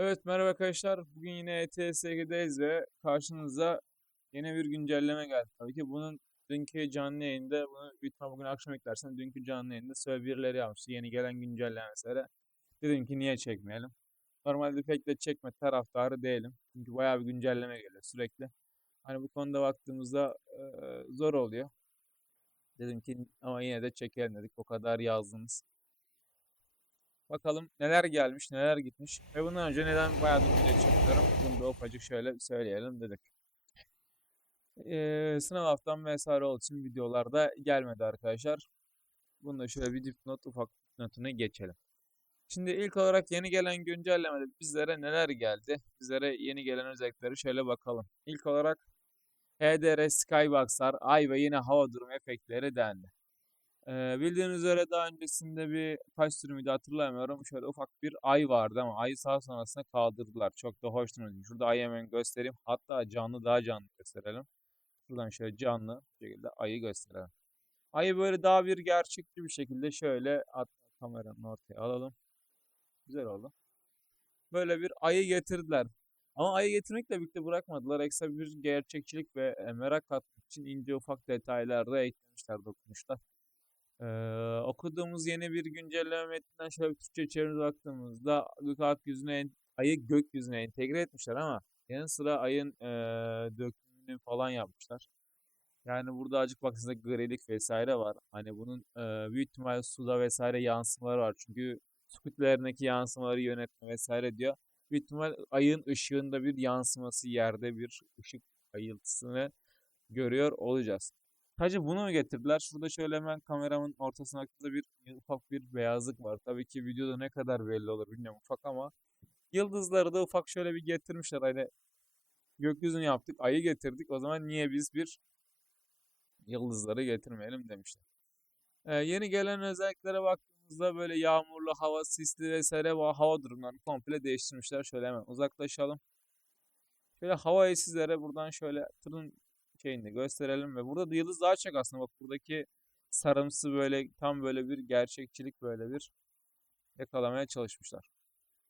Evet merhaba arkadaşlar. Bugün yine E ETS2'deyiz ve karşınıza yeni bir güncelleme geldi. Tabii ki bunun dünkü canlı yayında bunu büyük ihtimal bugün akşam eklersen dünkü canlı yayında söyle birileri yapmıştı. Yeni gelen güncelleme mesela. Dedim ki niye çekmeyelim? Normalde pek de çekme taraftarı değilim. Çünkü bayağı bir güncelleme geliyor sürekli. Hani bu konuda baktığımızda eee, zor oluyor. Dedim ki ama yine de çekelim dedik. O kadar yazdınız. Bakalım neler gelmiş, neler gitmiş. Ve bundan önce neden bayağı bir video çekiyorum. Bunu da ufacık şöyle söyleyelim dedik. Ee, sınav haftam vesaire olduğu için videolar da gelmedi arkadaşlar. Bunu da şöyle bir dipnot, ufak dipnotuna geçelim. Şimdi ilk olarak yeni gelen güncellemede bizlere neler geldi? Bizlere yeni gelen özellikleri şöyle bakalım. İlk olarak HDR Skybox'lar, ay ve yine hava durumu efektleri dendi. Ee, bildiğiniz üzere daha öncesinde bir kaç sürümüydü hatırlamıyorum. Şöyle ufak bir ay vardı ama ayı sağ sonrasında kaldırdılar. Çok da hoş durmuyor. Şurada ayı hemen göstereyim. Hatta canlı daha canlı gösterelim. Şuradan şöyle canlı şekilde ayı gösterelim. Ayı böyle daha bir gerçekçi bir şekilde şöyle kameranın ortaya alalım. Güzel oldu. Böyle bir ayı getirdiler. Ama ayı getirmekle birlikte bırakmadılar. Ekstra bir gerçekçilik ve e, merak katmak için ince ufak detaylar da eklemişler, dokunmuşlar. Ee, okuduğumuz yeni bir güncelleme metninden şöyle Türkçe çevirimize baktığımızda gökyüzüne ayı gökyüzüne entegre etmişler ama yanı sıra ayın ee, dökümünü falan yapmışlar. Yani burada azıcık baktığınızda grilik vesaire var. Hani bunun ee, büyük ihtimalle suda vesaire yansımaları var. Çünkü su kütlelerindeki yansımaları yönetme vesaire diyor. Büyük ihtimal ayın ışığında bir yansıması yerde bir ışık ayıltısını görüyor olacağız. Sadece bunu mu getirdiler? Şurada şöyle hemen kameramın ortasına baktığımda bir ufak bir beyazlık var. Tabii ki videoda ne kadar belli olur bilmiyorum ufak ama yıldızları da ufak şöyle bir getirmişler. Hani gökyüzünü yaptık, ayı getirdik. O zaman niye biz bir yıldızları getirmeyelim demişler. Ee, yeni gelen özelliklere baktığımızda böyle yağmurlu, hava, sisli vesaire va- hava durumlarını komple değiştirmişler. Şöyle hemen uzaklaşalım. Şöyle havayı sizlere buradan şöyle tırın şeyini gösterelim ve burada da yıldız daha çok aslında bak buradaki sarımsı böyle tam böyle bir gerçekçilik böyle bir yakalamaya çalışmışlar.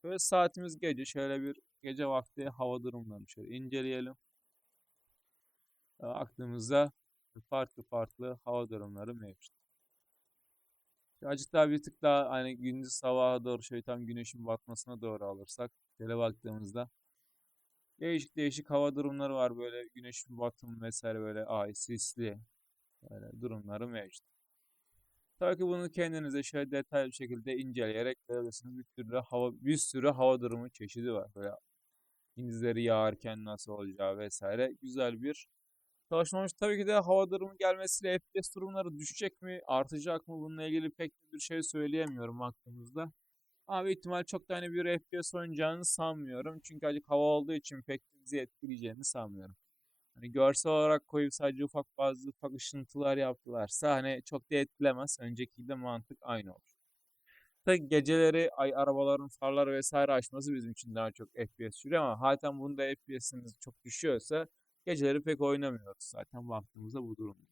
Böyle saatimiz gece şöyle bir gece vakti hava durumlarını şöyle inceleyelim. Ee, Aklımızda farklı farklı hava durumları mevcut. Azıcık daha bir tık daha hani gündüz sabaha doğru şöyle tam güneşin batmasına doğru alırsak şöyle baktığımızda Değişik değişik hava durumları var böyle güneşin batımı vesaire böyle ay sisli böyle durumları mevcut. Tabii ki bunu kendinize şöyle detaylı bir şekilde inceleyerek görebilirsiniz. Bir sürü hava bir sürü hava durumu çeşidi var. Böyle gündüzleri yağarken nasıl olacağı vesaire güzel bir çalışmamış. Tabii ki de hava durumu gelmesiyle FPS durumları düşecek mi, artacak mı bununla ilgili pek bir şey söyleyemiyorum baktığımızda. Ama büyük ihtimal çok da hani bir FPS oynayacağını sanmıyorum. Çünkü acık hava olduğu için pek bizi etkileyeceğini sanmıyorum. Hani görsel olarak koyup sadece ufak bazı ufak ışıntılar yaptılarsa hani çok da etkilemez. Öncekiyle mantık aynı olur. Tabii geceleri ay arabaların farları vesaire açması bizim için daha çok FPS sürüyor ama zaten bunda FPS'imiz çok düşüyorsa geceleri pek oynamıyoruz zaten baktığımızda bu durumda.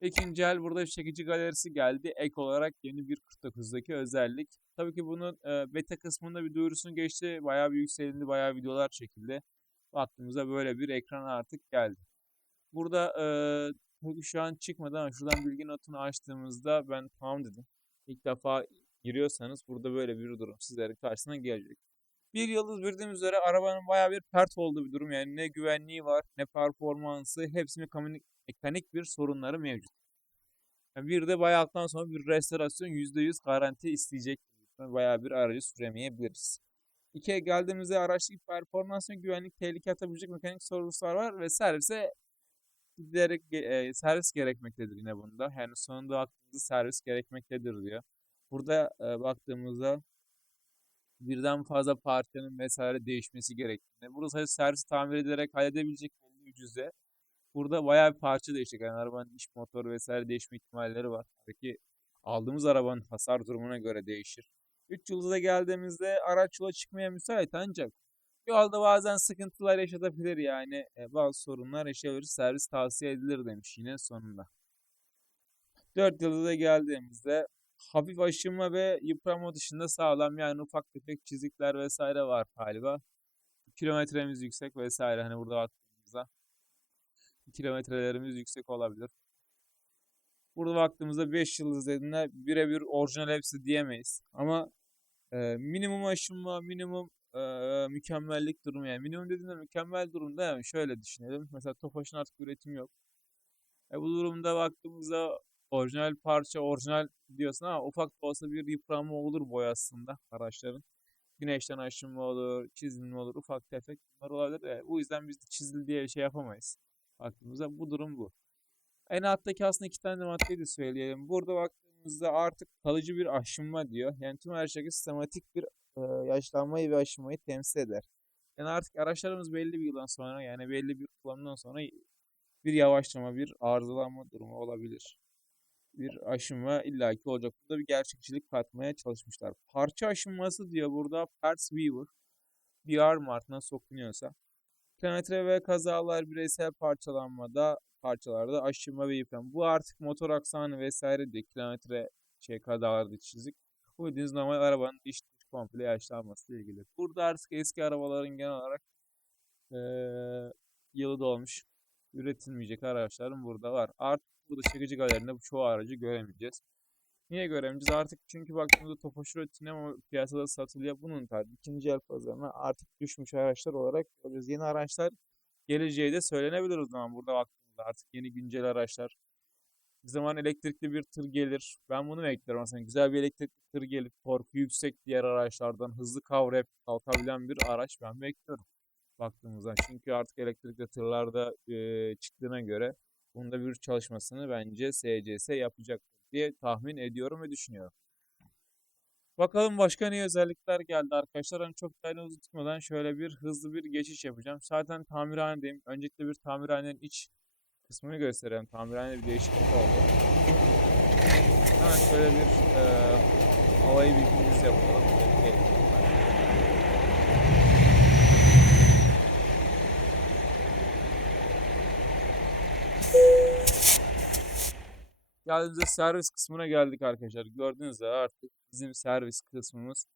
İkinci el burada çekici galerisi geldi. Ek olarak yeni bir 49'daki özellik. Tabii ki bunun e, beta kısmında bir duyurusunu geçti. Bayağı bir yükseldi, bayağı videolar çekildi. Baktığımızda böyle bir ekran artık geldi. Burada e, şu an çıkmadı ama şuradan bilgi notunu açtığımızda ben tamam dedim. İlk defa giriyorsanız burada böyle bir durum sizlerin karşısına gelecek. Bir yıldız bildiğimiz üzere arabanın bayağı bir pert olduğu bir durum. Yani ne güvenliği var, ne performansı, hepsi mekanik, bir sorunları mevcut. Yani bir de bayağıdan sonra bir restorasyon %100 garanti isteyecek. Bayağı bir aracı süremeyebiliriz. İkiye geldiğimizde araçtaki performans ve güvenlik tehlike atabilecek mekanik sorunlar var ve servise giderek e, servis gerekmektedir yine bunda. Yani sonunda aklınızda servis gerekmektedir diyor. Burada e, baktığımızda birden fazla parçanın vesaire değişmesi gerektiğini. Burada servis tamir ederek halledebilecek belli ucuze. Burada bayağı bir parça değişecek. Yani arabanın iç motoru vesaire değişme ihtimalleri var. Tabii ki aldığımız arabanın hasar durumuna göre değişir. 3 yılda geldiğimizde araç yola çıkmaya müsait ancak yolda bazen sıkıntılar yaşatabilir yani e, bazı sorunlar yaşayabilir. Servis tavsiye edilir demiş yine sonunda. 4 yılda geldiğimizde hafif aşınma ve yıpranma dışında sağlam yani ufak tefek çizikler vesaire var galiba. Kilometremiz yüksek vesaire hani burada kilometrelerimiz yüksek olabilir. Burada baktığımızda 5 yıldız dediğinde birebir orijinal hepsi diyemeyiz. Ama e, minimum aşınma, minimum e, mükemmellik durumu yani minimum dediğimde mükemmel durumda yani şöyle düşünelim. Mesela Tofaş'ın artık üretim yok. E, bu durumda baktığımızda orijinal parça orijinal diyorsun ama ufak da olsa bir yıpranma olur boyasında araçların. Güneşten aşınma olur, çizilme olur, ufak tefek bunlar olabilir. E, bu yüzden biz çizil diye şey yapamayız. Baktığımızda bu durum bu. En alttaki aslında iki tane maddeyi de söyleyelim. Burada baktığımızda artık kalıcı bir aşınma diyor. Yani tüm şey sistematik bir e, yaşlanmayı ve aşınmayı temsil eder. Yani artık araçlarımız belli bir yıldan sonra yani belli bir kullanımdan sonra bir yavaşlama, bir arızalanma durumu olabilir. Bir aşınma illaki olacak. Burada bir gerçekçilik katmaya çalışmışlar. Parça aşınması diyor burada Parts Weaver. VR martına sokunuyorsa. Kilometre ve kazalar bireysel parçalanmada parçalarda aşınma ve yıpranma. Bu artık motor aksanı vesaire diye kilometre şey kazalarda çizik. Bu bildiğiniz normal arabanın iç dış komple yaşlanması ile ilgili. Burada artık eski arabaların genel olarak eee yılı dolmuş üretilmeyecek araçların burada var. Artık burada çekici galerinde bu çoğu aracı göremeyeceğiz. Niye göremeyeceğiz? Artık çünkü baktığımızda Tofaş üretiliyor ama piyasada satılıyor. Bunun tarzı ikinci el pazarına artık düşmüş araçlar olarak görüyoruz. Yeni araçlar geleceği de söylenebilir o zaman burada baktığımızda artık yeni güncel araçlar. Bir zaman elektrikli bir tır gelir. Ben bunu bekliyorum aslında. Güzel bir elektrikli tır gelip torku yüksek diğer araçlardan hızlı kavrayıp kalkabilen bir araç ben bekliyorum baktığımızda. Çünkü artık elektrikli tırlarda e, çıktığına göre bunda bir çalışmasını bence SCS yapacak diye tahmin ediyorum ve düşünüyorum. Bakalım başka ne özellikler geldi arkadaşlar. Hani çok detaylı uzun tutmadan şöyle bir hızlı bir geçiş yapacağım. Zaten tamirhanedeyim. Öncelikle bir tamirhanenin iç kısmını göstereyim. Tamirhanede bir değişiklik oldu. Hemen şöyle bir e, havayı bilgimiz yapalım. Geldiğimizde servis kısmına geldik arkadaşlar. Gördüğünüz üzere artık bizim servis kısmımız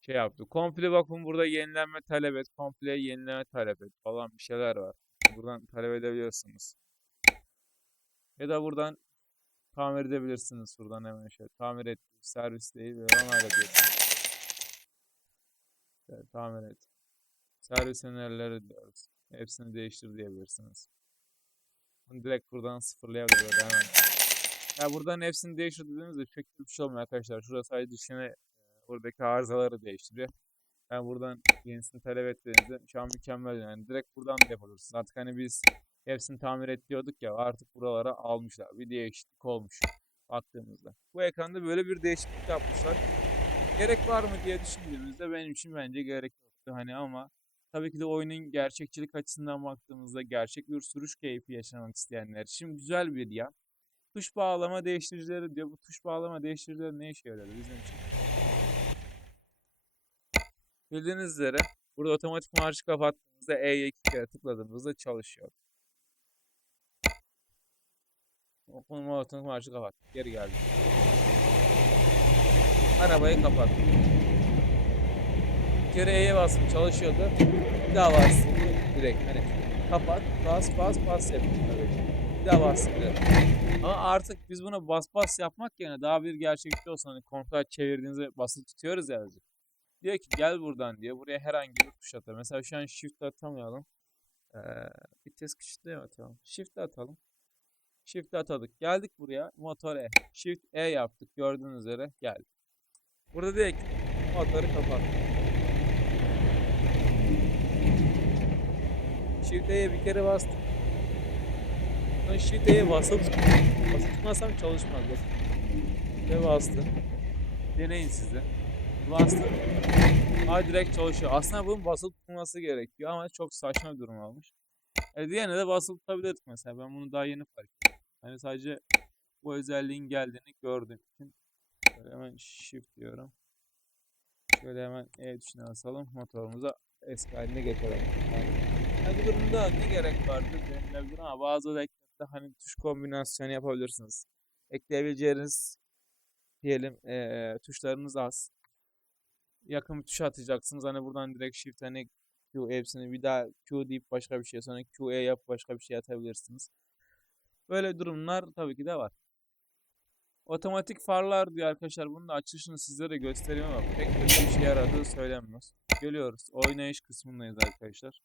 şey yaptı. Komple bakın burada yenilenme talep et, komple yenileme talep et falan bir şeyler var. Buradan talep edebiliyorsunuz. Ya da buradan tamir edebilirsiniz. Buradan hemen şöyle tamir et, servis değil ve tamir et. Servis önerileri diyoruz. Hepsini değiştir diyebilirsiniz. Bunu direkt buradan sıfırlayabiliriz hemen. Ya buradan hepsini değiştir dediğimizde pek bir şey olmuyor arkadaşlar. Şurada sadece dışını buradaki arızaları değiştiriyor. Ben buradan yenisini talep ettiğinizde şu an mükemmel yani. Direkt buradan da yapabilirsiniz. Artık hani biz hepsini tamir et diyorduk ya artık buralara almışlar. Bir değişiklik olmuş baktığımızda. Bu ekranda böyle bir değişiklik yapmışlar. Gerek var mı diye düşündüğümüzde benim için bence gerek yoktu hani ama tabii ki de oyunun gerçekçilik açısından baktığımızda gerçek bir sürüş keyfi yaşamak isteyenler için güzel bir yan. Tuş bağlama değiştiricileri diyor. Bu tuş bağlama değiştiricileri ne işe yarıyor bizim için? Bildiğiniz üzere burada otomatik marşı kapattığımızda E'ye iki kere tıkladığımızda çalışıyor. Okuma otomatik marşı kapat. Geri geldi. Arabayı kapat. Bir kere E'ye bastım çalışıyordu. Bir daha bastım. Direkt hani kapat, bas, bas, bas yapıyor. Bir daha direkt. Ama artık biz buna bas bas yapmak yerine daha bir gerçekçi olsun. Hani kontrol çevirdiğinizde basılı tutuyoruz ya azıcık. Diyor ki gel buradan diyor. Buraya herhangi bir tuş atar. Mesela şu an shift atamayalım. Ee, vites kışıtlayı atalım. Shift atalım. Shift atadık. Geldik buraya. Motor E. Shift E yaptık. Gördüğünüz üzere geldi. Burada direkt motoru kapat. Shift E'ye bir kere bastım. Ben Shift E'ye basıp tutmazsam çalışmaz. Ve bastım. Deneyin siz de. Bastım. Ha direkt çalışıyor. Aslında bunun basılı tutulması gerekiyor ama çok saçma bir durum olmuş. E diğerine de basılı tutabilirdik mesela. Ben bunu daha yeni fark ettim. Hani sadece bu özelliğin geldiğini gördüğüm için Şöyle hemen shift diyorum. Şöyle hemen E tuşuna basalım. Motorumuza eski haline getirelim. Yani bu durumda ne gerek vardır denilebilir ama bazı özelliklerde hani tuş kombinasyonu yapabilirsiniz. Ekleyebileceğiniz diyelim eee tuşlarınız az. Yakın bir tuşa atacaksınız. Hani buradan direkt shift hani Q hepsini bir daha Q deyip başka bir şey sonra QE yap başka bir şey atabilirsiniz. Böyle durumlar tabii ki de var. Otomatik farlar diyor arkadaşlar. Bunun da açılışını sizlere göstereyim ama pek bir işe yaradığı söylenmez. Geliyoruz. Oynayış kısmındayız arkadaşlar.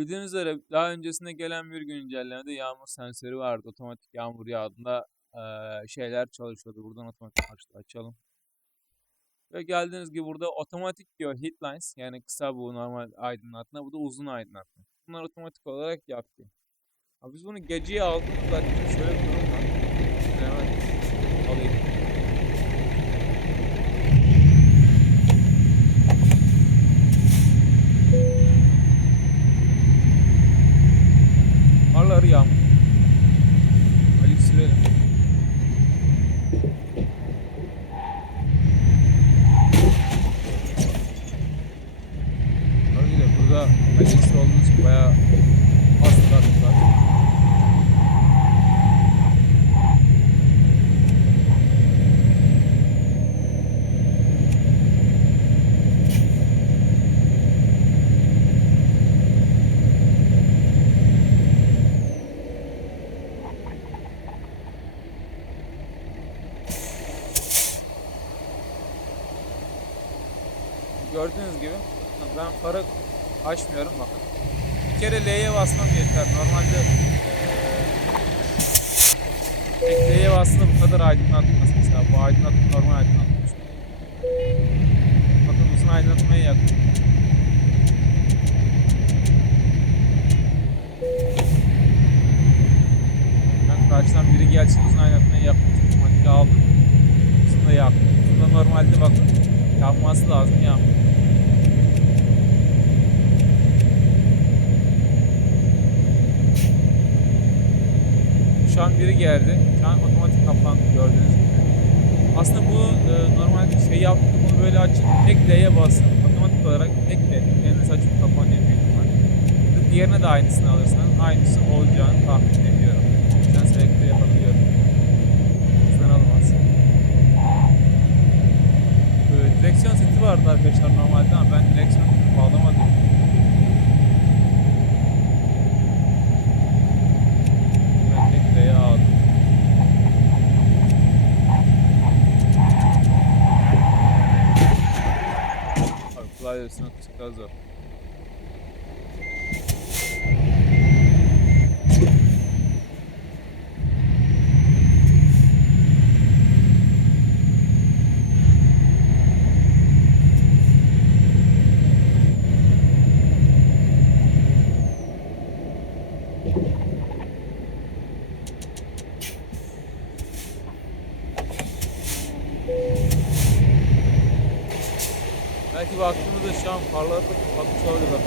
Bildiğiniz üzere daha öncesinde gelen bir güncellemede yağmur sensörü vardı. Otomatik yağmur yağdığında eee, şeyler çalışıyordu. Buradan otomatik açtı. Açalım. Ve geldiğiniz gibi burada otomatik diyor headlines yani kısa bu normal aydınlatma. Bu da uzun aydınlatma. Bunlar otomatik olarak yapıyor. Abi biz bunu geceye aldığımızda şöyle bir durum var. Şunu Hemen alayım. Farları yağmur. Ali sürelim. Tabii de burada acısı olduğu için bayağı az trafik var. Gördüğünüz gibi ben farı açmıyorum bakın. Bir kere L'ye basmam yeter. Normalde tek L'ye bastığında bu kadar aydınlatmaz mesela. Bu aydınlatma normal aydınlatma. Bakın uzun aydınlatmaya yakın. Ben karşıdan biri gelsin uzun aydınlatmaya yakın. Otomatik aldım. Uzun da yaktım. Uzun da normalde bakın yanması lazım yanmıyor. Biri geldi. Şu an otomatik kapandı gördüğünüz gibi. Aslında bu e, normalde şey yaptım bunu böyle açıp tek L'ye basın. Otomatik olarak tek L. Kendiniz açıp kapanıyor büyük ihtimal. Diğerine de aynısını alırsanız aynısı olacağını tahmin ediyorum. Sen selekte yapabiliyorum. Bizden almaz. Böyle direksiyon seti vardı arkadaşlar normalde ama ben direksiyon seti bağlamadım. Ben tek L'ye aldım. Abi klavyesine Belki baktığımızda şu an farları da kapatmış olabilir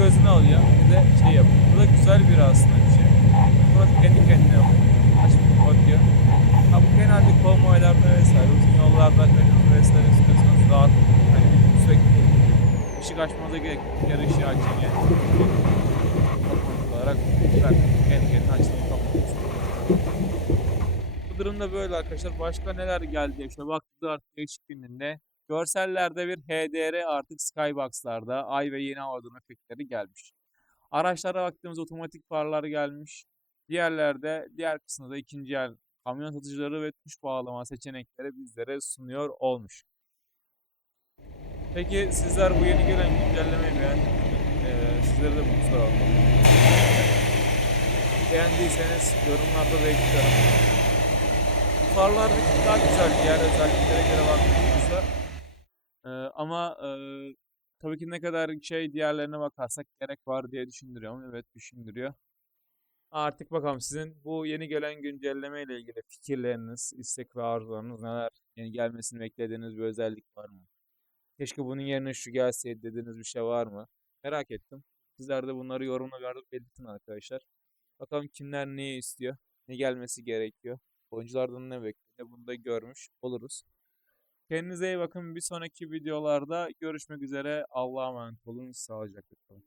gözünü alıyor. Bir de şey yapıyor. Bu da güzel bir aslında bir şey. Burası kendi kendine açıp kapatıyor. Ha bu genelde konvoylarda vesaire uzun yollarda gönül vesaire istiyorsanız rahat hani sürekli ışık açmanıza gerek kere ışığı açın yani. Otomatik olarak kendi kendine açılıyor kapatıyorsunuz. Bu durumda böyle arkadaşlar. Başka neler geldi? İşte baktık artık değişik gününde. Görsellerde bir HDR artık Skybox'larda ay ve yeni hava durum efektleri gelmiş. Araçlara baktığımız otomatik farlar gelmiş. Diğerlerde, diğer kısımda da ikinci el kamyon satıcıları ve tuş bağlama seçenekleri bizlere sunuyor olmuş. Peki sizler bu yeni gelen güncellemeyi beğendiniz mi? Ee, sizlere de bunu soralım. Beğendiyseniz yorumlarda bekliyorum. Farlar bir daha güzel diğer özelliklere göre baktığımızda. Ee, ama e, tabii ki ne kadar şey diğerlerine bakarsak gerek var diye düşündürüyor mu? Evet düşündürüyor. Artık bakalım sizin bu yeni gelen güncelleme ile ilgili fikirleriniz, istek ve arzularınız neler? Yeni gelmesini beklediğiniz bir özellik var mı? Keşke bunun yerine şu gelseydi dediğiniz bir şey var mı? Merak ettim. Sizler de bunları yorumlarda belirtin arkadaşlar. Bakalım kimler neyi istiyor, ne gelmesi gerekiyor. Oyunculardan ne bekliyor, bunu da görmüş oluruz. Kendinize iyi bakın. Bir sonraki videolarda görüşmek üzere. Allah'a emanet olun. Sağlıcakla kalın.